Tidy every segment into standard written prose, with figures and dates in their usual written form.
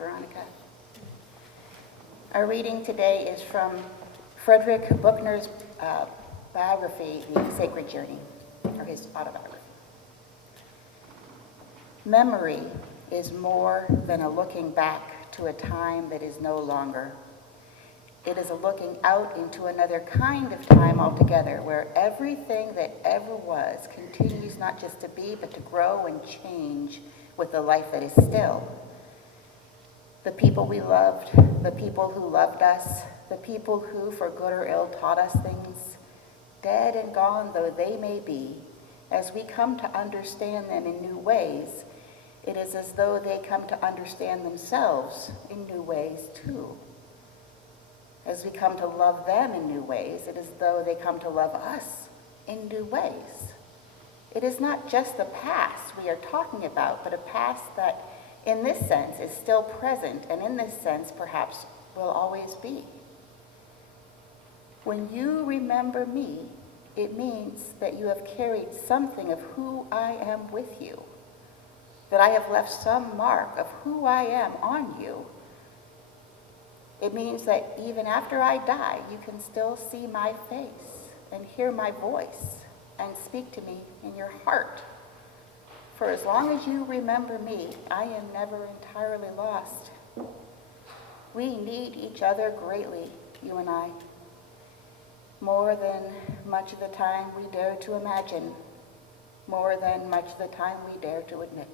Veronica. Our reading today is from Frederick Buechner's biography, The Sacred Journey, or his autobiography. Memory is more than a looking back to a time that is no longer. It is a looking out into another kind of time altogether, where everything that ever was continues not just to be, but to grow and change with the life that is still. The people we loved, the people who loved us, the people who, for good or ill, taught us things, dead and gone though they may be, as we come to understand them in new ways, it is as though they come to understand themselves in new ways too. As we come to love them in new ways, it is as though they come to love us in new ways. It is not just the past we are talking about, but a past that, in this sense, is still present, and in this sense, perhaps, will always be. When you remember me, it means that you have carried something of who I am with you, that I have left some mark of who I am on you. It means that even after I die, you can still see my face and hear my voice and speak to me in your heart. For as long as you remember me, I am never entirely lost. We need each other greatly, you and I, more than much of the time we dare to imagine, more than much of the time we dare to admit.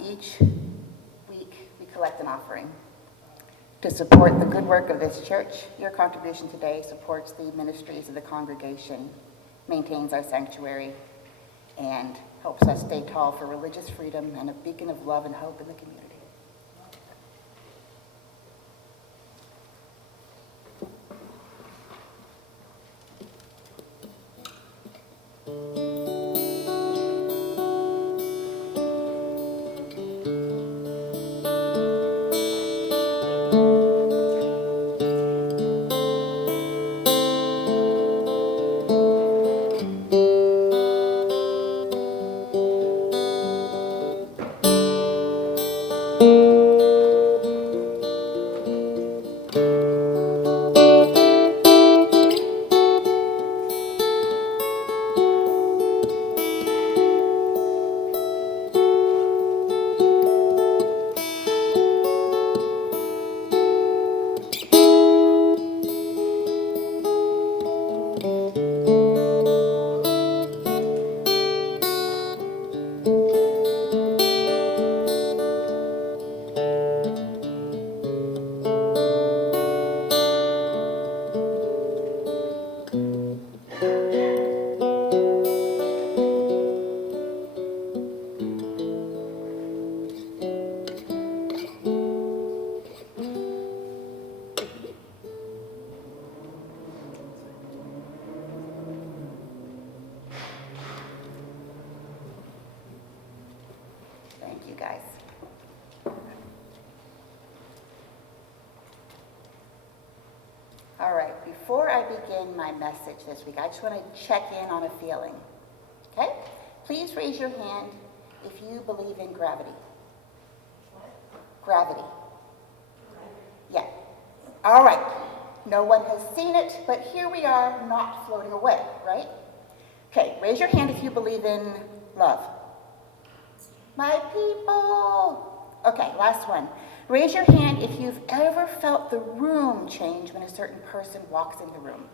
Each week we collect an offering to support the good work of this church. Your contribution today supports the ministries of the congregation, maintains our sanctuary, and helps us stay tall for religious freedom and a beacon of love and hope in the community. Thank you, guys. All right, before I begin my message this week, I just want to check in on a feeling. Okay? Please raise your hand if you believe in gravity. Gravity. Yeah. All right. No one has seen it, but here we are, not floating away, right? Okay, raise your hand if you believe in love. My people. Okay, last one. Raise your hand if you've ever felt the room change when a certain person walks in the room.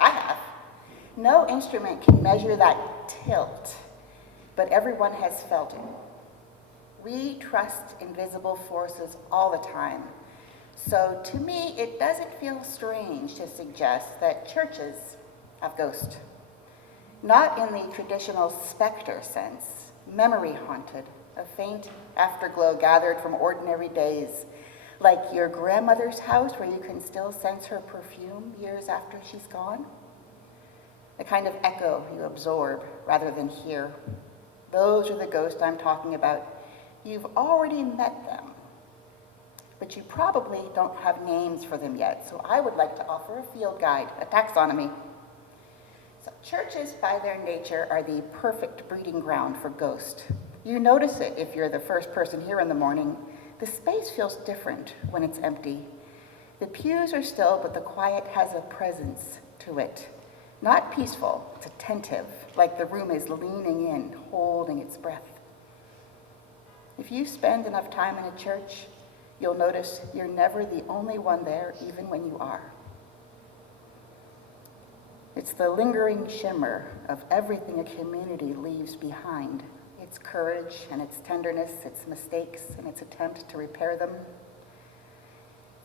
I have. No instrument can measure that tilt, but everyone has felt it. We trust invisible forces all the time. So to me, it doesn't feel strange to suggest that churches have ghosts. Not in the traditional specter sense, memory haunted, a faint afterglow gathered from ordinary days, like your grandmother's house where you can still sense her perfume years after she's gone. The kind of echo you absorb rather than hear. Those are the ghosts I'm talking about. You've already met them, but you probably don't have names for them yet, so I would like to offer a field guide, a taxonomy. So churches, by their nature, are the perfect breeding ground for ghosts. You notice it if you're the first person here in the morning. The space feels different when it's empty. The pews are still, but the quiet has a presence to it. Not peaceful, it's attentive, like the room is leaning in, holding its breath. If you spend enough time in a church, you'll notice you're never the only one there, even when you are. It's the lingering shimmer of everything a community leaves behind. Its courage and its tenderness, its mistakes and its attempt to repair them.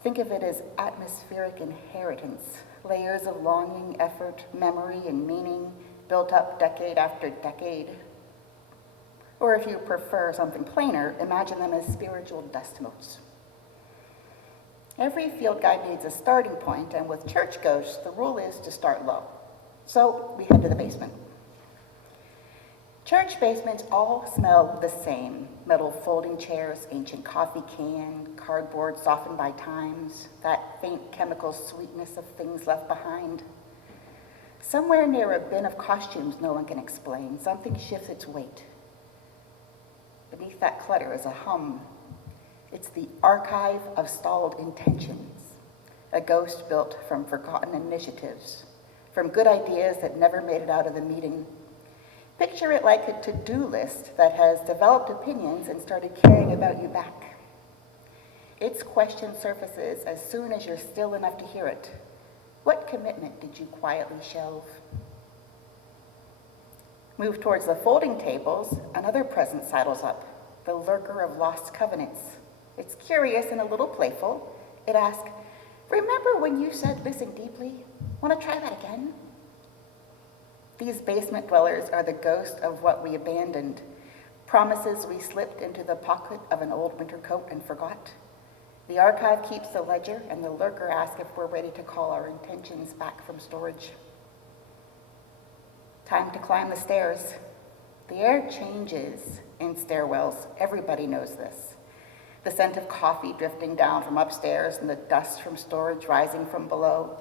Think of it as atmospheric inheritance, layers of longing, effort, memory, and meaning built up decade after decade. Or if you prefer something plainer, imagine them as spiritual dust motes. Every field guide needs a starting point, and with church ghosts, the rule is to start low. So we head to the basement. Church basements all smell the same. Metal folding chairs, ancient coffee can, cardboard softened by times, that faint chemical sweetness of things left behind. Somewhere near a bin of costumes no one can explain, something shifts its weight. Beneath that clutter is a hum. It's the archive of stalled intentions, a ghost built from forgotten initiatives, from good ideas that never made it out of the meeting. Picture it like a to-do list that has developed opinions and started caring about you back. Its question surfaces as soon as you're still enough to hear it. What commitment did you quietly shelve? Move towards the folding tables, another presence sidles up, the lurker of lost covenants. It's curious and a little playful. It asks, remember when you said listen deeply? Want to try that again? These basement dwellers are the ghost of what we abandoned, promises we slipped into the pocket of an old winter coat and forgot. The archive keeps the ledger, and the lurker asks if we're ready to call our intentions back from storage. Time to climb the stairs. The air changes in stairwells. Everybody knows this. The scent of coffee drifting down from upstairs and the dust from storage rising from below.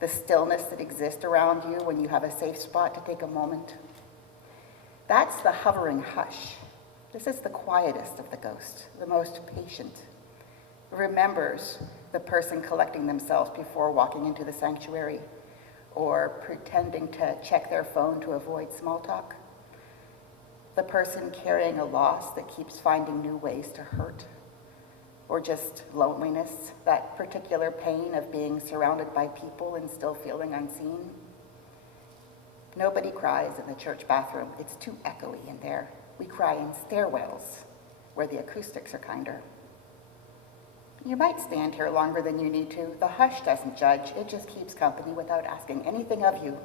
The stillness that exists around you when you have a safe spot to take a moment. That's the hovering hush. This is the quietest of the ghosts, the most patient. It remembers the person collecting themselves before walking into the sanctuary, or pretending to check their phone to avoid small talk. The person carrying a loss that keeps finding new ways to hurt. Or just loneliness, that particular pain of being surrounded by people and still feeling unseen. Nobody cries in the church bathroom. It's too echoey in there. We cry in stairwells, where the acoustics are kinder. You might stand here longer than you need to. The hush doesn't judge. It just keeps company without asking anything of you.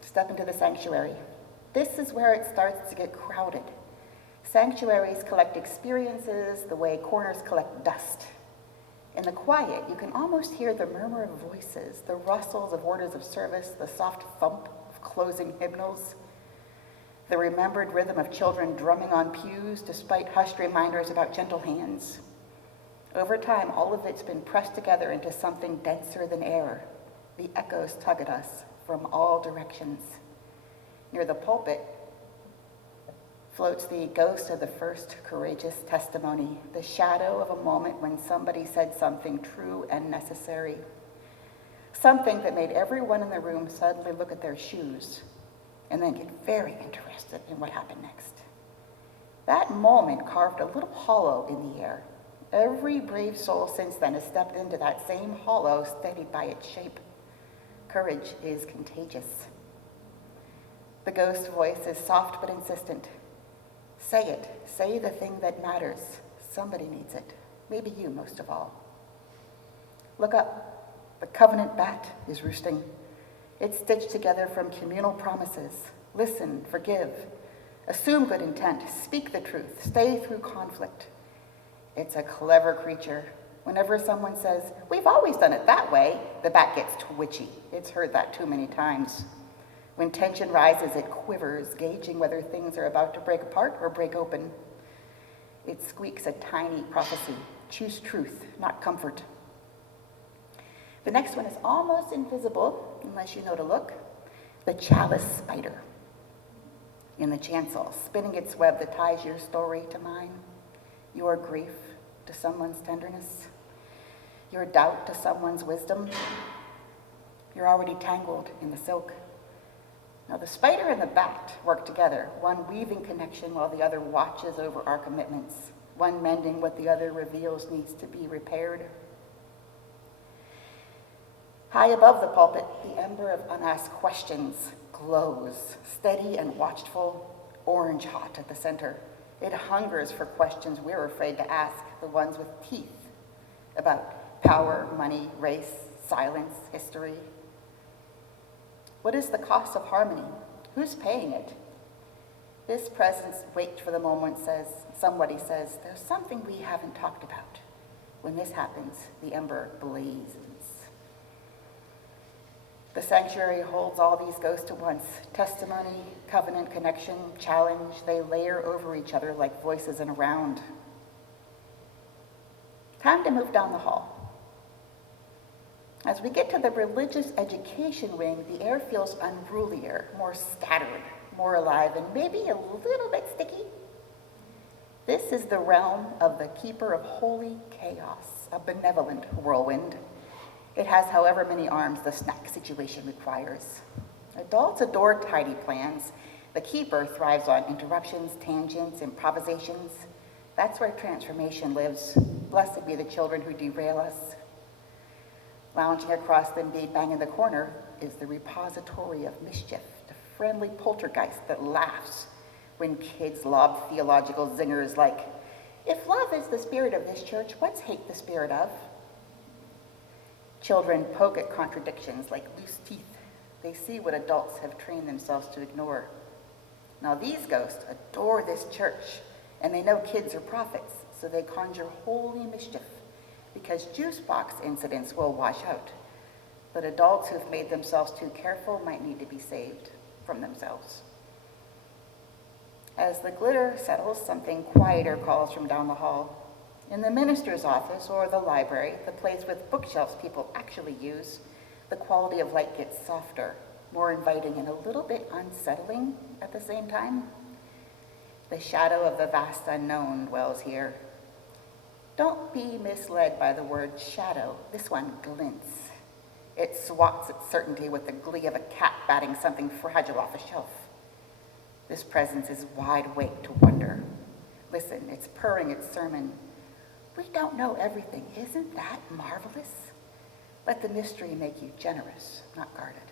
Step into the sanctuary. This is where it starts to get crowded. Sanctuaries collect experiences the way corners collect dust. In the quiet, you can almost hear the murmur of voices, the rustles of orders of service, the soft thump of closing hymnals, the remembered rhythm of children drumming on pews despite hushed reminders about gentle hands. Over time, all of it's been pressed together into something denser than air. The echoes tug at us from all directions. Near the pulpit floats the ghost of the first courageous testimony, the shadow of a moment when somebody said something true and necessary, something that made everyone in the room suddenly look at their shoes and then get very interested in what happened next. That moment carved a little hollow in the air. Every brave soul since then has stepped into that same hollow, steadied by its shape. Courage is contagious. The ghost voice is soft but insistent. Say it. Say the thing that matters. Somebody needs it. Maybe you most of all. Look up. The covenant bat is roosting. It's stitched together from communal promises. Listen, forgive. Assume good intent. Speak the truth. Stay through conflict. It's a clever creature. Whenever someone says, we've always done it that way, the bat gets twitchy. It's heard that too many times. When tension rises, it quivers, gauging whether things are about to break apart or break open. It squeaks a tiny prophecy. Choose truth, not comfort. The next one is almost invisible, unless you know to look. The chalice spider in the chancel, spinning its web that ties your story to mine, your grief to someone's tenderness, your doubt to someone's wisdom. You're already tangled in the silk. Now the spider and the bat work together, one weaving connection while the other watches over our commitments, one mending what the other reveals needs to be repaired. High above the pulpit, the ember of unasked questions glows, steady and watchful, orange hot at the center. It hungers for questions we're afraid to ask, the ones with teeth, about power, money, race, silence, history. What is the cost of harmony? Who's paying it? This presence, wait for the moment, somebody says, there's something we haven't talked about. When this happens, the ember blazes. The sanctuary holds all these ghosts at once. Testimony, covenant, connection, challenge, they layer over each other like voices in a round. Time to move down the hall. As we get to the religious education wing, the air feels unrulier, more scattered, more alive, and maybe a little bit sticky. This is the realm of the keeper of holy chaos, a benevolent whirlwind. It has however many arms the snack situation requires. Adults adore tidy plans. The keeper thrives on interruptions, tangents, improvisations. That's where transformation lives. Blessed be the children who derail us. Lounging across the bead bang in the corner is the repository of mischief, the friendly poltergeist that laughs when kids lob theological zingers like, if love is the spirit of this church, what's hate the spirit of? Children poke at contradictions like loose teeth. They see what adults have trained themselves to ignore. Now these ghosts adore this church, and they know kids are prophets, so they conjure holy mischief, because juice box incidents will wash out. But adults who've made themselves too careful might need to be saved from themselves. As the glitter settles, something quieter calls from down the hall. In the minister's office or the library, the place with bookshelves people actually use, the quality of light gets softer, more inviting, and a little bit unsettling at the same time. The shadow of the vast unknown dwells here. Don't be misled by the word shadow. This one glints. It swats its certainty with the glee of a cat batting something fragile off a shelf. This presence is wide awake to wonder. Listen, it's purring its sermon. We don't know everything. Isn't that marvelous? Let the mystery make you generous, not guarded.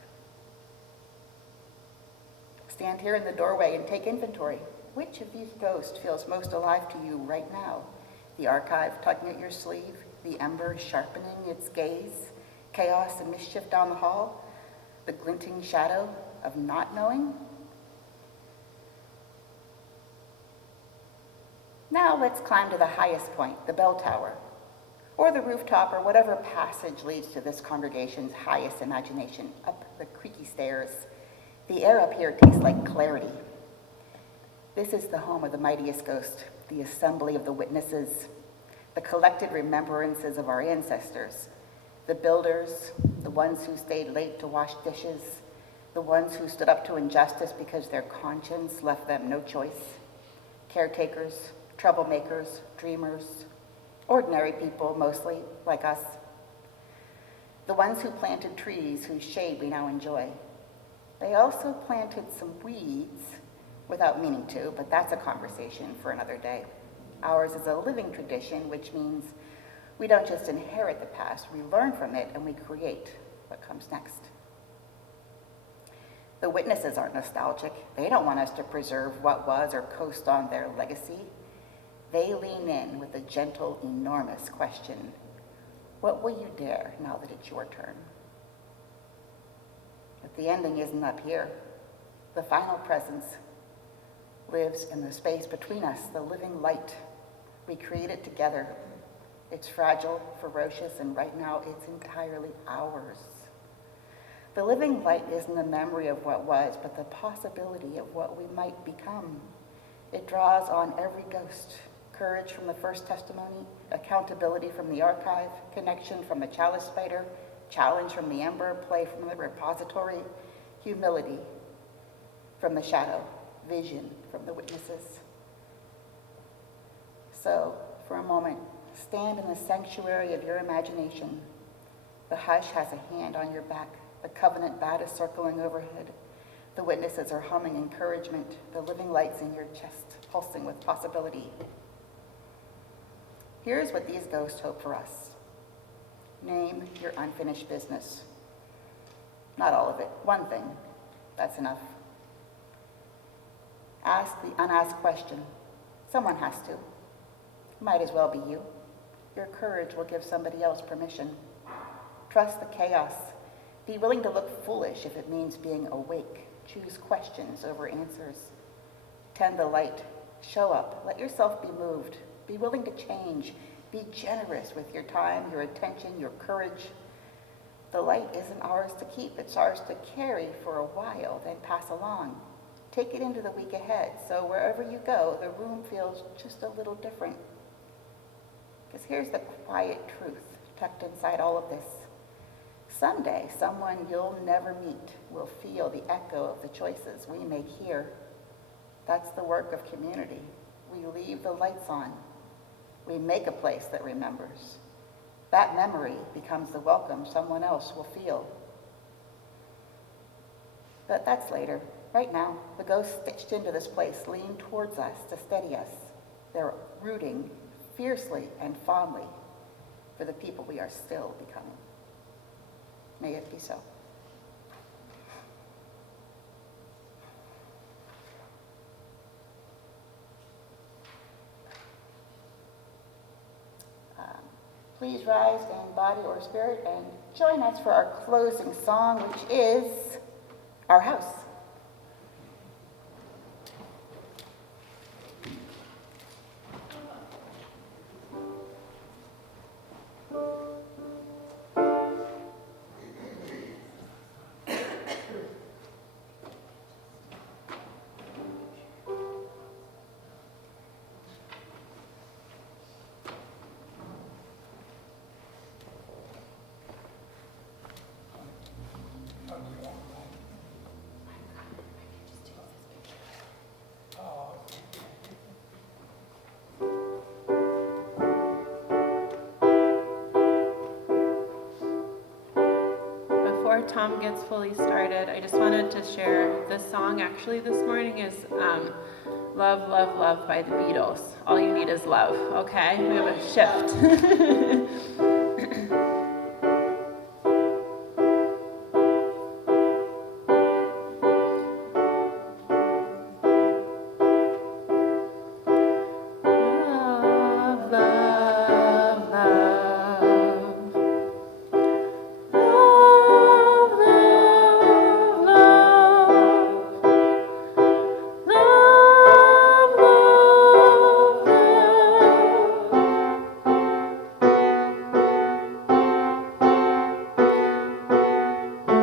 Stand here in the doorway and take inventory. Which of these ghosts feels most alive to you right now? The archive tugging at your sleeve, the ember sharpening its gaze, chaos and mischief down the hall, the glinting shadow of not knowing? Now let's climb to the highest point, the bell tower, or the rooftop, or whatever passage leads to this congregation's highest imagination, up the creaky stairs. The air up here tastes like clarity. This is the home of the mightiest ghost, the assembly of the witnesses, the collected remembrances of our ancestors, the builders, the ones who stayed late to wash dishes, the ones who stood up to injustice because their conscience left them no choice, caretakers, troublemakers, dreamers, ordinary people mostly, like us, the ones who planted trees whose shade we now enjoy. They also planted some weeds, without meaning to, but that's a conversation for another day. Ours is a living tradition, which means we don't just inherit the past, we learn from it and we create what comes next. The witnesses aren't nostalgic. They don't want us to preserve what was or coast on their legacy. They lean in with a gentle, enormous question. What will you dare now that it's your turn? But the ending isn't up here. The final presence lives in the space between us, the living light. We create it together. It's fragile, ferocious, and right now it's entirely ours. The living light isn't a memory of what was, but the possibility of what we might become. It draws on every ghost, courage from the first testimony, accountability from the archive, connection from the chalice spider, challenge from the ember, play from the repository, humility from the shadow, vision from the witnesses. So, for a moment, stand in the sanctuary of your imagination. The hush has a hand on your back. The covenant bat is circling overhead. The witnesses are humming encouragement. The living lights in your chest, pulsing with possibility. Here's what these ghosts hope for us. Name your unfinished business. Not all of it, one thing. That's enough. Ask the unasked question. Someone has to. Might as well be you. Your courage will give somebody else permission. Trust the chaos. Be willing to look foolish if it means being awake. Choose questions over answers. Tend the light. Show up. Let yourself be moved. Be willing to change. Be generous with your time, your attention, your courage. The light isn't ours to keep. It's ours to carry for a while, then pass along. Take it into the week ahead, so wherever you go, the room feels just a little different. Because here's the quiet truth tucked inside all of this. Someday, someone you'll never meet will feel the echo of the choices we make here. That's the work of community. We leave the lights on. We make a place that remembers. That memory becomes the welcome someone else will feel. But that's later. Right now, the ghosts stitched into this place lean towards us to steady us. They're rooting fiercely and fondly for the people we are still becoming. May it be so. Please rise in body or spirit and join us for our closing song, which is Our House. Before Tom gets fully started, I just wanted to share the song actually this morning is Love, Love, Love by the Beatles. All you need is love, okay? We have a shift.